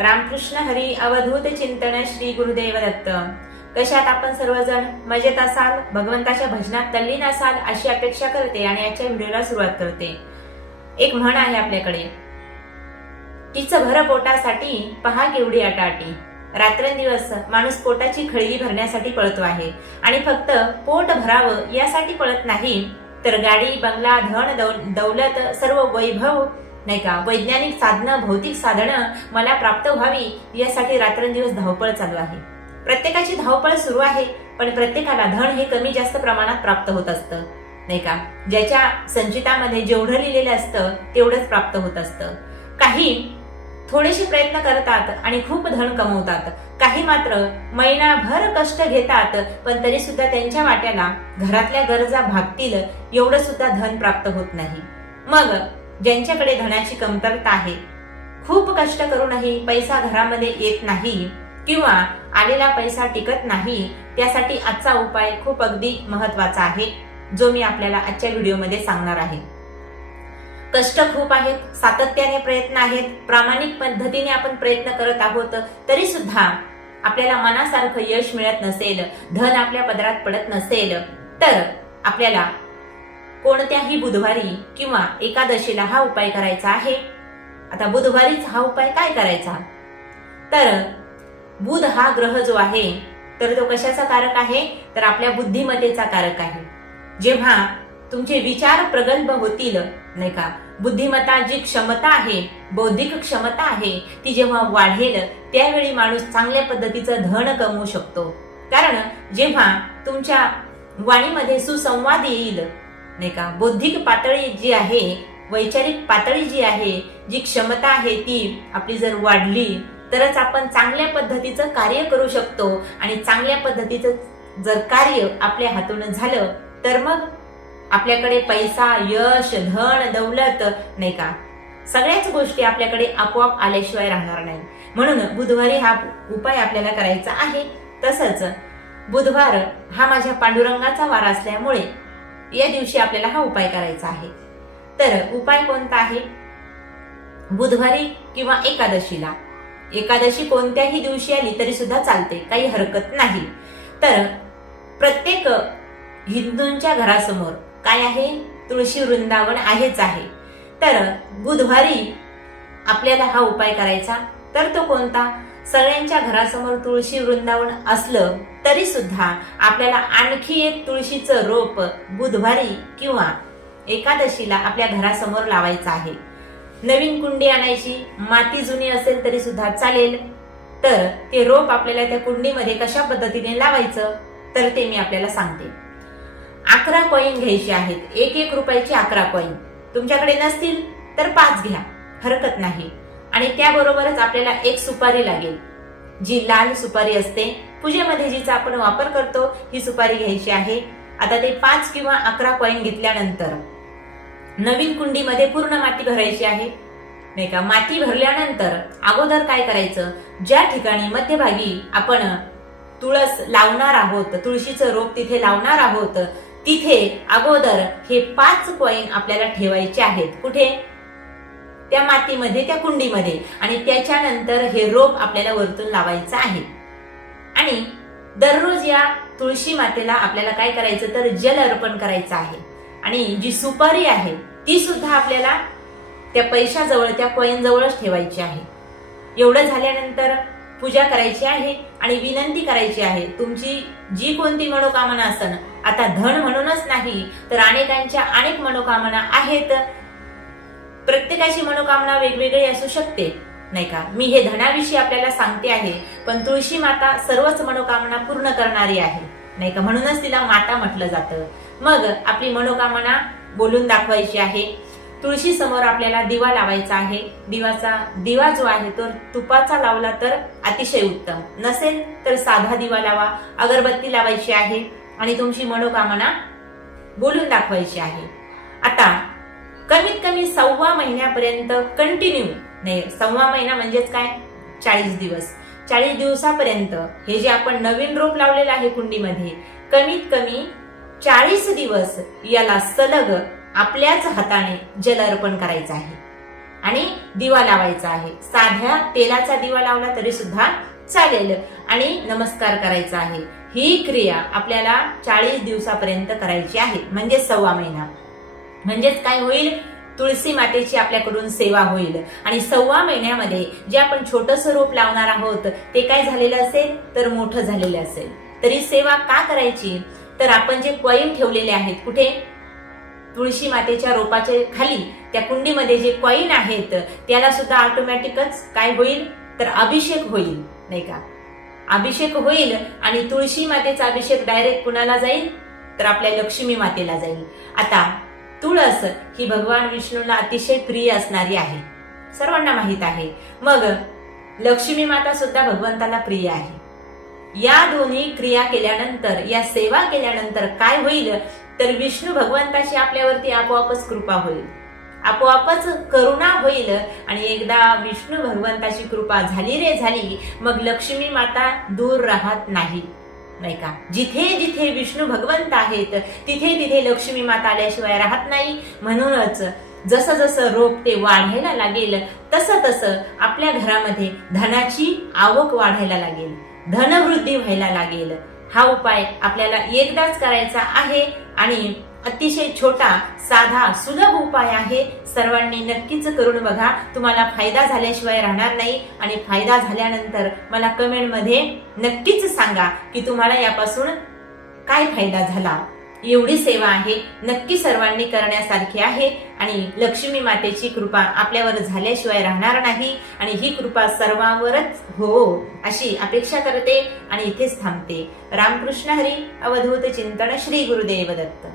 रामकृष्ण हरी अवधूत चिंतन श्री गुरुदेव दत्त। कशात आपण सर्वजण मजेत असाल, भगवंताच्या भजनात तल्लीन असाल अशी अपेक्षा करते आणि याच्या व्हिडिओला सुरुवात करते। एक म्हण आहे आपल्याकडे, तिचं भर पोटासाठी पहा केवढी आटाआटी। रात्रंदिवस माणूस पोटाची खळगी भरण्यासाठी पळतो आहे आणि फक्त पोट भरावं यासाठी पळत नाही, तर गाडी, बंगला, धन दौलत, सर्व वैभव नाही का, वैज्ञानिक साधनं, भौतिक साधनं मला प्राप्त व्हावी यासाठी रात्रंदिवस धावपळ चालू आहे। प्रत्येकाची धावपळ सुरू आहे, पण प्रत्येकाला धन हे कमी जास्त प्रमाणात प्राप्त होत असतं नाही का। ज्याच्या संचितामध्ये जेवढं लिहिलेलं असतं तेवढंच प्राप्त होत असतं। काही थोडेसे प्रयत्न करतात आणि खूप धन कमवतात, काही मात्र महिनाभर कष्ट घेतात पण तरी सुद्धा त्यांच्या वाट्याला घरातल्या गरजा भागतील एवढं सुद्धा धन प्राप्त होत नाही। मग ज्यांच्याकडे धनाची कमतरता आहे, खूप कष्ट करूनही पैसा घरामध्ये येत नाही किंवा आलेला पैसा टिकत नाही, त्यासाठी आजचा उपाय खूप अगदी महत्वाचा आहे, जो मी आपल्याला आजच्या व्हिडिओमध्ये सांगणार आहे। कष्ट खूप आहेत, सातत्याने प्रयत्न आहेत, प्रामाणिक पद्धतीने आपण प्रयत्न करत आहोत, तरी सुद्धा आपल्याला मनासारखं यश मिळत नसेल, धन आपल्या पदरात पडत नसेल, तर आपल्याला कोणत्याही बुधवारी किंवा एकादशीला हा उपाय करायचा आहे। आता बुधवारीच हा उपाय काय करायचा, तर बुध हा ग्रह जो आहे तर तो कशाचा कारक आहे, तर आपल्या बुद्धिमत्तेचा कारक आहे। जेव्हा तुमचे विचार प्रगल्भ होतील नाही का, बुद्धिमत्ता जी क्षमता आहे, बौद्धिक क्षमता आहे, ती जेव्हा वाढेल त्यावेळी माणूस चांगल्या पद्धतीचं धन कमवू शकतो। कारण जेव्हा तुमच्या वाणीमध्ये सुसंवाद येईल नाही का, बौद्धिक पातळी जी आहे, वैचारिक पातळी जी आहे, जी क्षमता आहे ती आपली जर वाढली तरच आपण चांगल्या पद्धतीचं कार्य करू शकतो आणि चांगल्या पद्धतीचं जर कार्य आपल्या हातून झालं तर मग आपल्याकडे पैसा, यश, धन, दौलत नाही का, सगळ्याच गोष्टी आपल्याकडे आपोआप आल्याशिवाय राहणार नाही। म्हणून बुधवारी हा उपाय आपल्याला करायचा आहे। तसंच बुधवार हा माझ्या पांडुरंगाचा वार असल्यामुळे या दिवशी आपल्याला हा उपाय करायचा आहे। तर उपाय कोणता आहे, बुधवारी किंवा एकादशीला, एकादशी कोणत्याही दिवशी आली तरी सुद्धा चालते, काही हरकत नाही। तर प्रत्येक हिंदूंच्या घरासमोर काय आहे, तुळशी वृंदावन आहेच आहे। तर बुधवारी आपल्याला हा उपाय करायचा, तर तो कोणता, सगळ्यांच्या घरासमोर तुळशी वृंदावन असलं तरी सुद्धा आपल्याला आणखी एक तुळशीचं रोप बुधवारी किंवा एकादशीला आपल्या घरासमोर लावायचं आहे। नवीन कुंडी आणायची, माती जुनी असेल तरी सुद्धा चालेल। तर ते रोप आपल्याला त्या कुंडीमध्ये कशा पद्धतीने लावायचं तर ते मी आपल्याला सांगते। 11 कॉईन घ्यायचे आहेत, 1-1 रुपयाची 11 कॉईन, तुमच्याकडे नसतील तर 5 घ्या, हरकत नाही। आणि त्याबरोबरच आपल्याला एक सुपारी लागेल, जी लाल सुपारी असते, पूजेमध्ये जिचा आपण वापर करतो ही सुपारी घ्यायची आहे। आता ते 5 किंवा 11 कॉईन घेतल्यानंतर नवीन कुंडीमध्ये पूर्ण माती भरायची आहे नाही का। माती भरल्यानंतर अगोदर काय करायचं, ज्या ठिकाणी मध्यभागी आपण तुळस लावणार आहोत, तुळशीचं रोप तिथे लावणार आहोत, तिथे अगोदर हे 5 कॉईन आपल्याला ठेवायचे आहेत। कुठे, त्या मातीमध्ये, त्या कुंडीमध्ये, आणि त्याच्यानंतर हे रोप आपल्याला वरतून लावायचं आहे। आणि दररोज या तुळशी मातेला आपल्याला काय करायचं, तर जल अर्पण करायचं आहे। आणि जी सुपारी आहे ती सुद्धा आपल्याला त्या पैशाजवळ, त्या कॉईन जवळच ठेवायची आहे। एवढं झाल्यानंतर पूजा करायची आहे आणि विनंती करायची आहे, तुमची जी कोणती मनोकामना असन, आता धन म्हणूनच नाही तर अनेकांच्या अनेक मनोकामना आहेत, प्रत्येकाची मनोकामना वेगवेगळी असू शकते नाही का। मी हे धनाविषयी आपल्याला सांगते आहे, पण तुळशी माता सर्वच मनोकामना पूर्ण करणारी आहे नाही का, म्हणूनच तिला माता म्हटलं जातं। मग आपली मनोकामना बोलून दाखवायची आहे। तुळशी समोर आपल्याला दिवा लावायचा आहे। दिवा जो आहे तो तुपाचा लावला तर अतिशय उत्तम, नसेल तर साधा दिवा लावा, अगरबत्ती लावायची आहे आणि तुमची मनोकामना बोलून दाखवायची आहे। आता कमीत कमी 1.25 महिन्यापर्यंत कंटिन्यू नाही, 1.25 महिना म्हणजेच काय, 40 दिवस, 40 दिवसापर्यंत हे जे आपण नवीन रोप लावलेलं आहे कुंडीमध्ये, कमीत कमी 40 दिवस याला सलग आपल्याच हाताने जल अर्पण करायचं आहे। आणि दिवा लावायचा आहे. साध्या तेलाचा दिवा लावला तरी सुद्धा चालेल आणि नमस्कार करायचा आहे. ही क्रिया आपल्याला 40 दिवसापर्यंत करायची आहे, म्हणजे 1.25 महिना. म्हणजेच काय होईल, तुळशी मातेची आपल्याकडून सेवा होईल आणि 1.25 महिन्यामध्ये जे आपण छोटंसं रोप लावणार आहोत ते काय झालेलं असेल तर मोठं झालेलं असेल. तरी सेवा का करायची, तर आपण जे कॉईन ठेवलेले आहेत कुठे, तुळशी मातेच्या रोपाच्या खाली त्या कुंडीमध्ये जे कॉईन आहेत त्याला सुद्धा ऑटोमॅटिकच काय होईल तर अभिषेक होईल, नाही का. अभिषेक होईल आणि तुळशी मातेचा अभिषेक डायरेक्ट कुणाला जाईल तर आपल्या लक्ष्मी मातेला जाईल. आता तुळस ही भगवान विष्णूला अतिशय प्रिय असणारी आहे, सर्वांना माहित आहे. मग लक्ष्मी माता सुद्धा भगवंताला प्रिय आहे. या दोन्ही क्रिया केल्यानंतर, या सेवा केल्यानंतर काय होईल तर विष्णू भगवंताची आपल्यावरती आपोआपच कृपा होईल, आपोआपच करुणा होईल. आणि एकदा विष्णू भगवंताची कृपा झाली रे झाली, मग लक्ष्मी माता दूर राहत नाही, नाही का. जिथे जिथे विष्णू भगवंत आहेत तिथे तिथे लक्ष्मी माता आल्याशिवाय राहत नाही. म्हणूनच जसं जसं रोप ते वाढायला लागेल तसं तसं आपल्या घरामध्ये धनाची आवक वाढायला लागेल, धनवृद्धी व्हायला लागेल. हा उपाय आपल्याला एकदाच करायचा आहे आणि अतिशय छोटा, साधा, सुलभ उपाय आहे. सर्वांनी नक्कीच करून बघा. तुम्हाला फायदा झाल्याशिवाय राहणार नाही आणि फायदा झाल्यानंतर मला कमेंटमध्ये नक्कीच सांगा की तुम्हाला यापासून काय फायदा झाला. एवढी सेवा आहे, नक्की सर्वांनी करण्यासारखी आहे आणि लक्ष्मी मातेची कृपा आपल्यावर झाल्याशिवाय राहणार नाही आणि ही कृपा सर्वांवरच हो अशी अपेक्षा करते आणि इथेच थांबते. रामकृष्ण हरी. अवधूत चिंतन. श्री गुरुदेव दत्त.